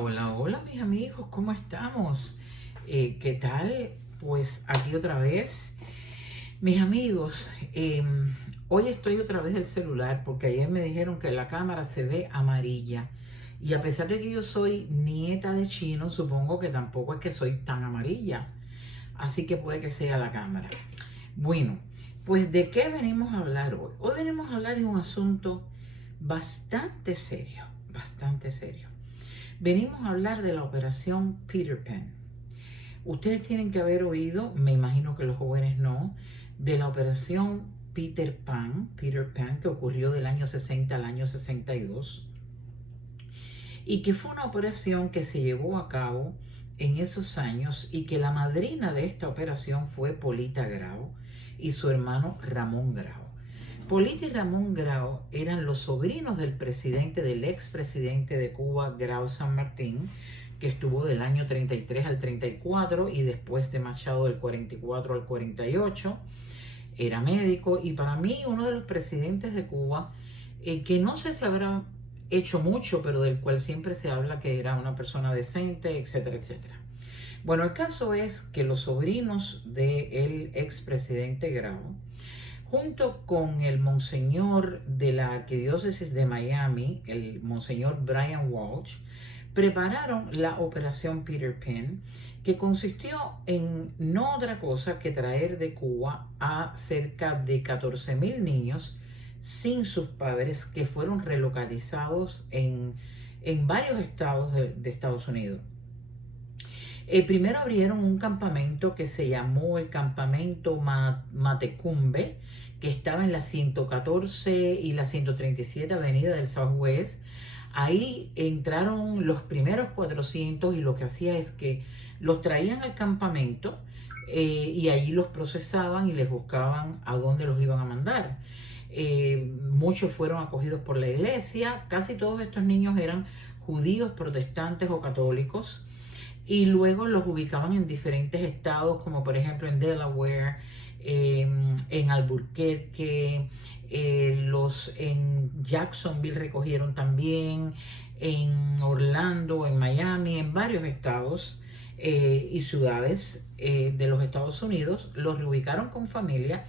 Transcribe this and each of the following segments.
Hola mis amigos, ¿cómo estamos? ¿Qué tal? Pues aquí otra vez. Mis amigos, hoy estoy otra vez del celular porque ayer me dijeron que la cámara se ve amarilla. Y a pesar de que yo soy nieta de chino, supongo que tampoco es que soy tan amarilla. Así que puede que sea la cámara. Bueno, pues ¿de qué venimos a hablar hoy? Hoy venimos a hablar de un asunto bastante serio, bastante serio. Venimos a hablar de la operación Peter Pan. Ustedes tienen que haber oído, me imagino que los jóvenes no, de la operación Peter Pan, que ocurrió del año 60 al año 62, y que fue una operación que se llevó a cabo en esos años y que la madrina de esta operación fue Polita Grau y su hermano Ramón Grau. Polita y Ramón Grau eran los sobrinos del presidente, del expresidente de Cuba, Grau San Martín, que estuvo del año 33 al 34 y después de Machado del 44 al 48. Era médico y para mí uno de los presidentes de Cuba, que no sé si habrá hecho mucho, pero del cual siempre se habla que era una persona decente, etcétera, etcétera. Bueno, el caso es que los sobrinos del expresidente Grau, junto con el monseñor de la arquidiócesis de Miami, el monseñor Brian Walsh, prepararon la operación Peter Pan, que consistió en no otra cosa que traer de Cuba a cerca de 14,000 niños sin sus padres que fueron relocalizados en varios estados de Estados Unidos. Primero abrieron un campamento que se llamó el Campamento Matecumbe, que estaba en la 114 y la 137 Avenida del Southwest. Ahí entraron los primeros 400 y lo que hacía es que los traían al campamento y allí los procesaban y les buscaban a dónde los iban a mandar. Muchos fueron acogidos por la iglesia, casi todos estos niños eran judíos, protestantes o católicos, y luego los ubicaban en diferentes estados, como por ejemplo en Delaware, en Albuquerque, en Jacksonville recogieron también, en Orlando, en Miami, en varios estados y ciudades de los Estados Unidos. Los reubicaron con familia.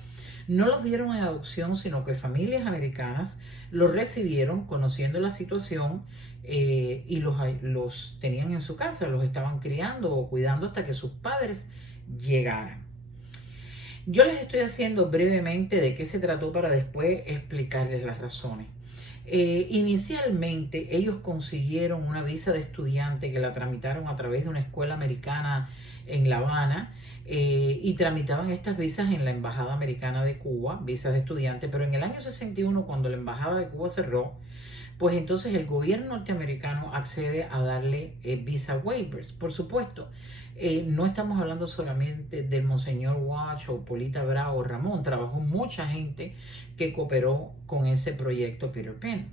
No los dieron en adopción, sino que familias americanas los recibieron conociendo la situación y los tenían en su casa, los estaban criando o cuidando hasta que sus padres llegaran. Yo les estoy haciendo brevemente de qué se trató para después explicarles las razones. Inicialmente ellos consiguieron una visa de estudiante que la tramitaron a través de una escuela americana en La Habana y tramitaban estas visas en la Embajada Americana de Cuba, visas de estudiante, pero en el año 61, cuando la Embajada de Cuba cerró, pues entonces el gobierno norteamericano accede a darle visa waivers. Por supuesto, no estamos hablando solamente del monseñor Walsh o Polita Bravo o Ramón, trabajó mucha gente que cooperó con ese proyecto Peter Pan.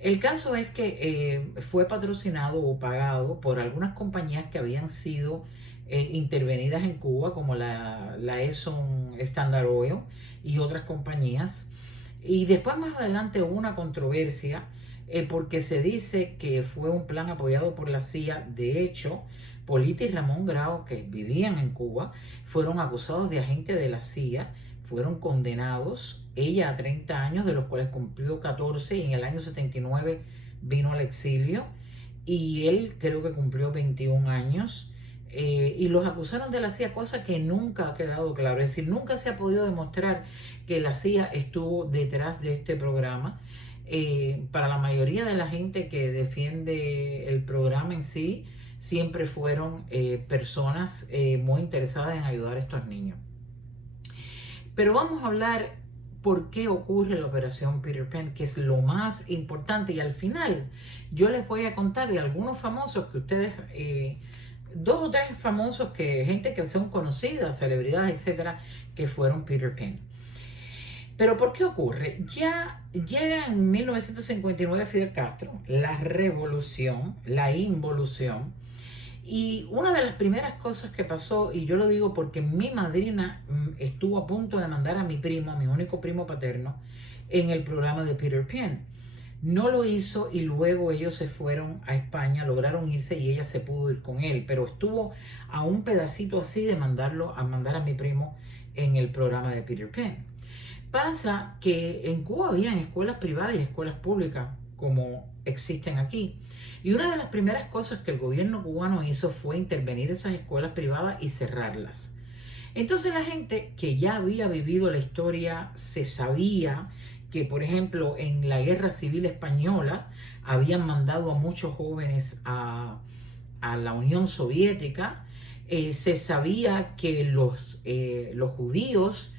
El caso es que fue patrocinado o pagado por algunas compañías que habían sido intervenidas en Cuba, como la Exxon Standard Oil y otras compañías. Y después más adelante hubo una controversia porque se dice que fue un plan apoyado por la CIA. De hecho, Polita y Ramón Grau, que vivían en Cuba, fueron acusados de agentes de la CIA, fueron condenados, ella a 30 años, de los cuales cumplió 14 y en el año 79 vino al exilio, y él creo que cumplió 21 años. Y los acusaron de la CIA, cosa que nunca ha quedado claro. Es decir, nunca se ha podido demostrar que la CIA estuvo detrás de este programa. Para la mayoría de la gente que defiende el programa en sí, siempre fueron personas muy interesadas en ayudar a estos niños. Pero vamos a hablar por qué ocurre la operación Peter Pan, que es lo más importante. Y al final yo les voy a contar de algunos famosos que ustedes... dos o tres famosos, gente que son conocidas, celebridades, etcétera, que fueron Peter Pan. Pero ¿por qué ocurre? Ya llega en 1959 Fidel Castro, la revolución, la involución, y una de las primeras cosas que pasó, y yo lo digo porque mi madrina estuvo a punto de mandar a mi primo, mi único primo paterno, en el programa de Peter Pan. No lo hizo y luego ellos se fueron a España, lograron irse y ella se pudo ir con él, pero estuvo a un pedacito así de mandar a mi primo en el programa de Peter Pan. Pasa que en Cuba habían escuelas privadas y escuelas públicas como existen aquí. Y una de las primeras cosas que el gobierno cubano hizo fue intervenir esas escuelas privadas y cerrarlas. Entonces la gente que ya había vivido la historia se sabía que, por ejemplo, en la Guerra Civil Española habían mandado a muchos jóvenes a la Unión Soviética. Se sabía que los judíos,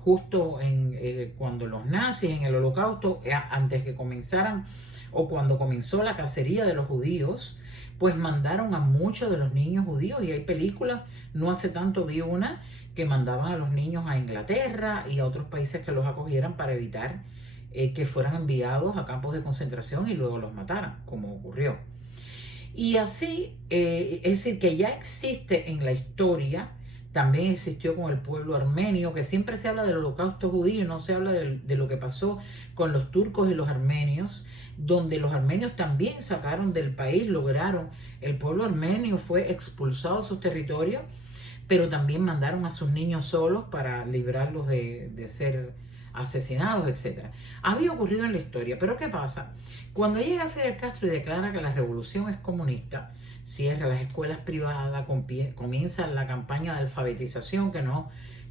justo cuando los nazis en el Holocausto, antes que comenzaran o cuando comenzó la cacería de los judíos, pues mandaron a muchos de los niños judíos, y hay películas, no hace tanto vi una, que mandaban a los niños a Inglaterra y a otros países que los acogieran para evitar que fueran enviados a campos de concentración y luego los mataran, como ocurrió. Y así, es decir, que ya existe en la historia, también existió con el pueblo armenio, que siempre se habla del holocausto judío y no se habla de lo que pasó con los turcos y los armenios, donde los armenios también sacaron del país, lograron, el pueblo armenio fue expulsado de sus territorios, pero también mandaron a sus niños solos para librarlos de ser asesinados, etc. Había ocurrido en la historia, pero ¿qué pasa? Cuando llega Fidel Castro y declara que la revolución es comunista, cierra las escuelas privadas, comienza la campaña de alfabetización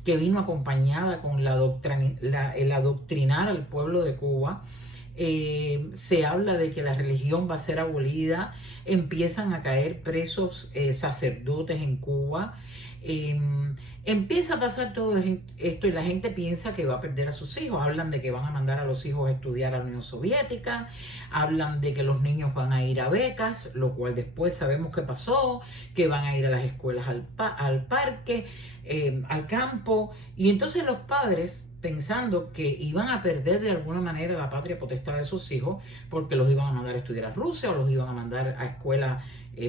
que vino acompañada con el adoctrinar al pueblo de Cuba. Se habla de que la religión va a ser abolida, empiezan a caer presos sacerdotes en Cuba. Empieza a pasar todo esto y la gente piensa que va a perder a sus hijos. Hablan de que van a mandar a los hijos a estudiar a la Unión Soviética, hablan de que los niños van a ir a becas, lo cual después sabemos que pasó, que van a ir a las escuelas al parque, al campo, y entonces los padres, pensando que iban a perder de alguna manera la patria potestad de sus hijos, porque los iban a mandar a estudiar a Rusia o los iban a mandar a escuelas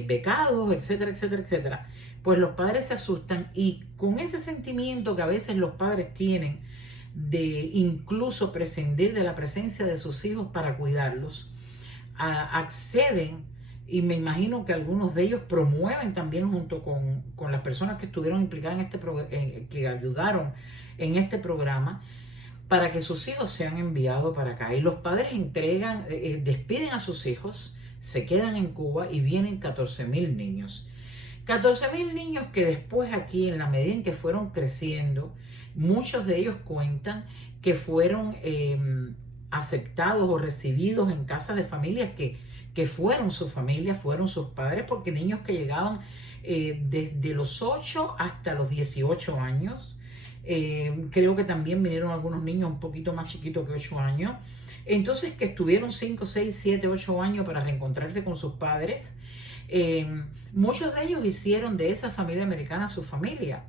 becados, etcétera, etcétera, etcétera, pues los padres se asustan, y con ese sentimiento que a veces los padres tienen de incluso prescindir de la presencia de sus hijos para cuidarlos, acceden, y me imagino que algunos de ellos promueven también junto con las personas que estuvieron implicadas que ayudaron en este programa, para que sus hijos sean enviados para acá. Y los padres despiden a sus hijos, se quedan en Cuba y vienen 14.000 niños. 14.000 niños que después aquí, en la medida en que fueron creciendo, muchos de ellos cuentan que fueron aceptados o recibidos en casas de familias que fueron sus familias, fueron sus padres, porque niños que llegaban desde los 8 hasta los 18 años, creo que también vinieron algunos niños un poquito más chiquitos que 8 años, entonces que estuvieron 5, 6, 7, 8 años para reencontrarse con sus padres. Muchos de ellos hicieron de esa familia americana su familia.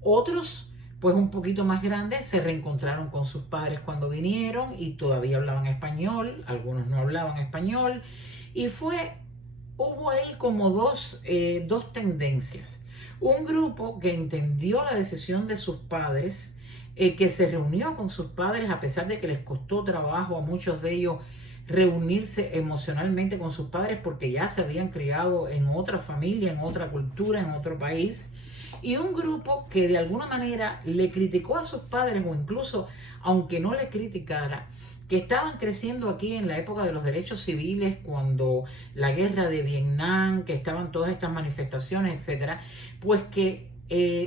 Otros, pues un poquito más grandes, se reencontraron con sus padres cuando vinieron y todavía hablaban español, algunos no hablaban español, y hubo ahí como dos tendencias. Un grupo que entendió la decisión de sus padres, que se reunió con sus padres a pesar de que les costó trabajo a muchos de ellos reunirse emocionalmente con sus padres, porque ya se habían criado en otra familia, en otra cultura, en otro país. Y un grupo que de alguna manera le criticó a sus padres, o incluso, aunque no le criticara, que estaban creciendo aquí en la época de los derechos civiles, cuando la guerra de Vietnam, que estaban todas estas manifestaciones, etcétera, pues que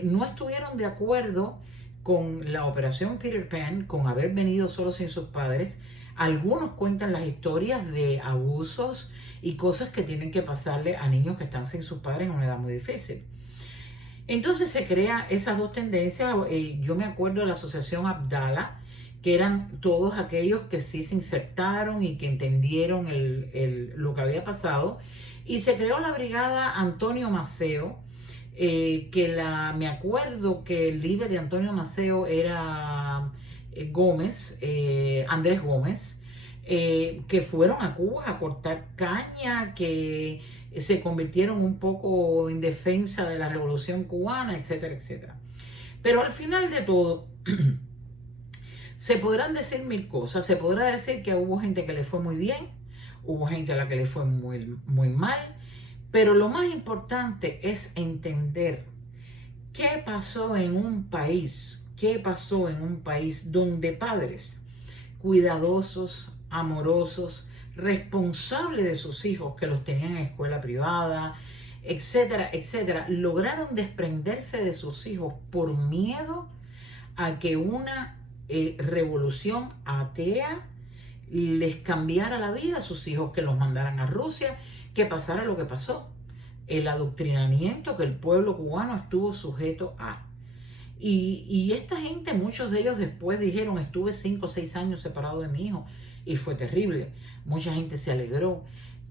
no estuvieron de acuerdo con la operación Peter Pan, con haber venido solos sin sus padres. Algunos cuentan las historias de abusos y cosas que tienen que pasarle a niños que están sin sus padres en una edad muy difícil. Entonces se crean esas dos tendencias. Yo me acuerdo de la asociación Abdala, que eran todos aquellos que sí se insertaron y que entendieron lo que había pasado. Y se creó la brigada Antonio Maceo, me acuerdo que el líder de Antonio Maceo era Andrés Gómez, que fueron a Cuba a cortar caña, que se convirtieron un poco en defensa de la revolución cubana, etcétera, etcétera. Pero al final de todo, Se podrán decir mil cosas, se podrá decir que hubo gente que le fue muy bien, hubo gente a la que le fue muy mal, pero lo más importante es entender qué pasó en un país, donde padres cuidadosos, amorosos, responsables de sus hijos que los tenían en escuela privada, etcétera, etcétera, lograron desprenderse de sus hijos por miedo a que una revolución atea les cambiara la vida a sus hijos, que los mandaran a Rusia, que pasara lo que pasó, el adoctrinamiento que el pueblo cubano estuvo sujeto a. Y esta gente, muchos de ellos después dijeron, estuve 5 o 6 años separado de mi hijo y fue terrible. Mucha gente se alegró.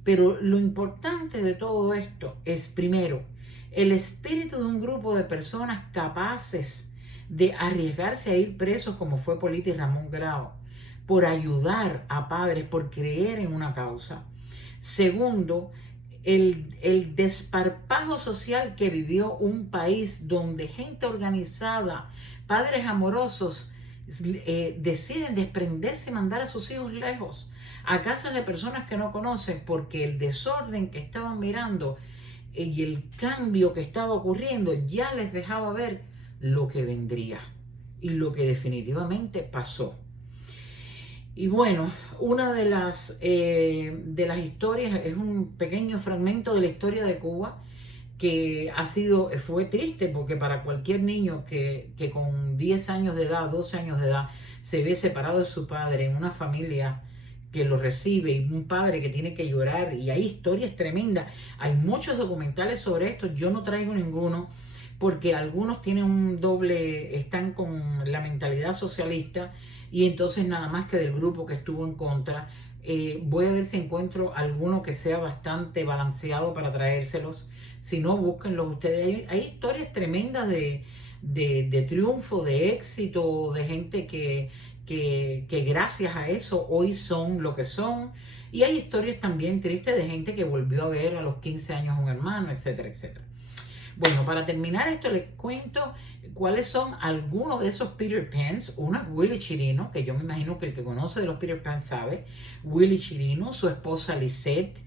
Pero lo importante de todo esto es, primero, el espíritu de un grupo de personas capaces de arriesgarse a ir presos, como fue Polito y Ramón Grau, por ayudar a padres, por creer en una causa. Segundo, el desparpajo social que vivió un país donde gente organizada, padres amorosos, deciden desprenderse y mandar a sus hijos lejos, a casas de personas que no conocen, porque el desorden que estaban mirando y el cambio que estaba ocurriendo ya les dejaba ver lo que vendría y lo que definitivamente pasó. Y bueno, una de las historias es un pequeño fragmento de la historia de Cuba que fue triste, porque para cualquier niño que con 10 años de edad, 12 años de edad, se ve separado de su padre en una familia que lo recibe y un padre que tiene que llorar, y hay historias tremendas, hay muchos documentales sobre esto, yo no traigo ninguno porque algunos tienen están con la mentalidad socialista, y entonces nada más que del grupo que estuvo en contra. Voy a ver si encuentro alguno que sea bastante balanceado para traérselos. Si no, búsquenlos ustedes. Hay historias tremendas de triunfo, de éxito, de gente que gracias a eso hoy son lo que son. Y hay historias también tristes de gente que volvió a ver a los 15 años a un hermano, etcétera, etcétera. Bueno, para terminar esto les cuento cuáles son algunos de esos Peter Pans. Uno es Willy Chirino, que yo me imagino que el que conoce de los Peter Pan sabe. Willy Chirino, su esposa Lisette.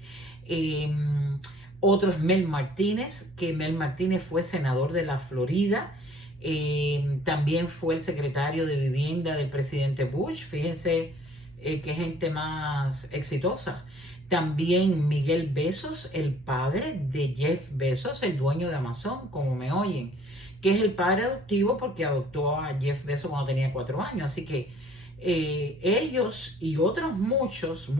Otro es Mel Martínez, que Mel Martínez fue senador de la Florida. También fue el secretario de vivienda del presidente Bush. Fíjense qué gente más exitosa. También Miguel Bezos, el padre de Jeff Bezos, el dueño de Amazon, como me oyen, que es el padre adoptivo porque adoptó a Jeff Bezos cuando tenía 4 años. Así que ellos y otros muchos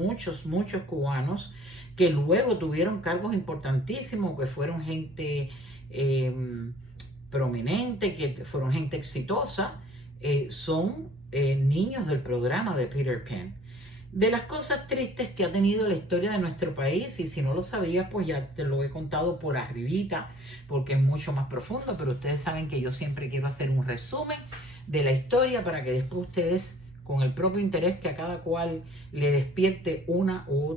cubanos que luego tuvieron cargos importantísimos, que fueron gente prominente, que fueron gente exitosa, son niños del programa de Peter Pan. De las cosas tristes que ha tenido la historia de nuestro país, y si no lo sabías, pues ya te lo he contado por arribita, porque es mucho más profundo, pero ustedes saben que yo siempre quiero hacer un resumen de la historia para que después ustedes, con el propio interés que a cada cual le despierte uno u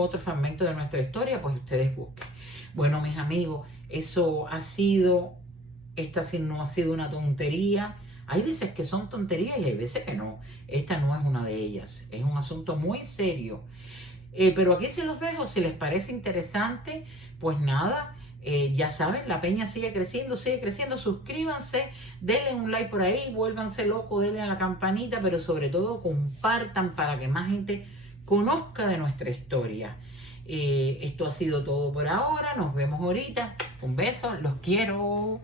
otro fragmento de nuestra historia, pues ustedes busquen. Bueno, mis amigos, eso ha sido, esta no ha sido una tontería. Hay veces que son tonterías y hay veces que no. Esta no es una de ellas. Es un asunto muy serio. Pero aquí se los dejo. Si les parece interesante, pues nada, ya saben, la peña sigue creciendo, sigue creciendo. Suscríbanse, denle un like por ahí, vuélvanse locos, denle a la campanita, pero sobre todo compartan para que más gente conozca de nuestra historia. Esto ha sido todo por ahora. Nos vemos ahorita. Un beso, los quiero.